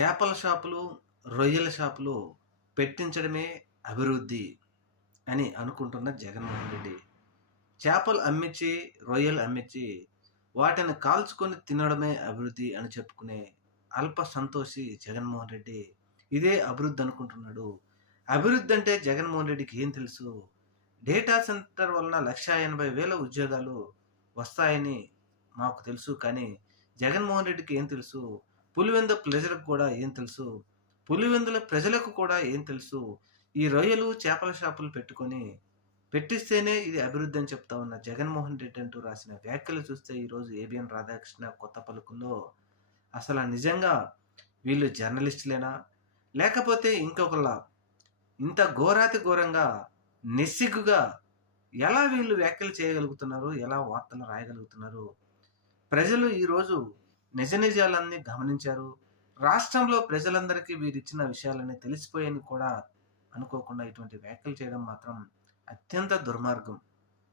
చేపల షాపులు రొయ్యల షాపులు పెట్టించడమే అభివృద్ధి అని అనుకుంటున్న జగన్మోహన్ రెడ్డి. చేపలు అమ్మించి రొయ్యలు అమ్మించి వాటిని కాల్చుకొని తినడమే అభివృద్ధి అని చెప్పుకునే అల్ప సంతోషి జగన్మోహన్ రెడ్డి. ఇదే అభివృద్ధి అనుకుంటున్నాడు. అభివృద్ధి అంటే జగన్మోహన్ రెడ్డికి ఏం తెలుసు? డేటా సెంటర్ వలన లక్ష ఎనభై వేల ఉద్యోగాలు వస్తాయని మాకు తెలుసు కానీ జగన్మోహన్ రెడ్డికి ఏం తెలుసు? పులివెంద ప్రజలకు కూడా ఏం తెలుసు? పులివెందుల ప్రజలకు కూడా ఏం తెలుసు? ఈ రొయ్యలు చేపల షాపులు పెట్టుకొని పెట్టిస్తేనే ఇది అభివృద్ధి అని చెప్తా ఉన్న. జగన్మోహన్ రెడ్డి అంటూ రాసిన వ్యాఖ్యలు చూస్తే ఈరోజు ఏబిఎన్ రాధాకృష్ణ కొత్త పలుకుల్లో అసలు నిజంగా వీళ్ళు జర్నలిస్టులేనా? లేకపోతే ఇంకొకలా ఇంత ఘోరాతి ఘోరంగా నిస్సిగ్గుగా ఎలా వీళ్ళు వ్యాఖ్యలు చేయగలుగుతున్నారు? ఎలా వార్తలు రాయగలుగుతున్నారు? ప్రజలు ఈరోజు నిజ నిజాలన్నీ గమనించారు. రాష్ట్రంలో ప్రజలందరికీ వీరిచ్చిన విషయాలన్నీ తెలిసిపోయాయని కూడా అనుకోకుండా ఇటువంటి వ్యాఖ్యలు చేయడం మాత్రం అత్యంత దుర్మార్గం.